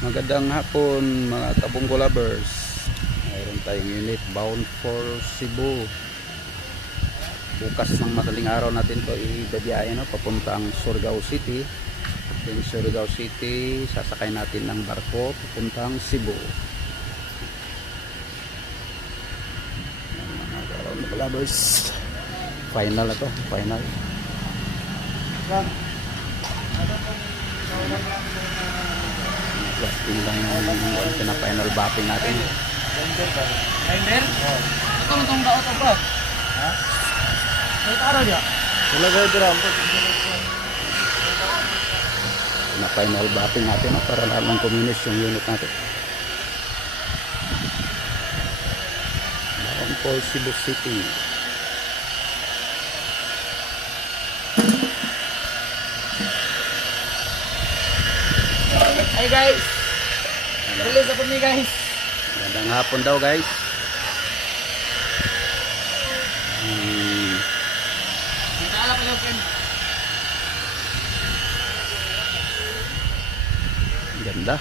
Magandang hapon mga kabunggo lovers. Mayroon tayong unit bound for Cebu. Bukas ng madaling araw natin to ibabiyahe, no? Papuntang Surigao City. Then Surigao City, sasakay natin ng barko papuntang Cebu. Mga kabunggo lovers, final na to, final. Plasting lang yung pina-final bapping natin. Grinder? Oo. Ito na itong daot ba? Ha? Ito araw dia? Wala kayo dira. Pina-final bapping natin, no? Para lamang kuminis yung unit natin. Bound for Cebu City. Hey guys! Release ako ni guys! Magandang hapon daw guys. Nagkala pa yung friend. Ganda.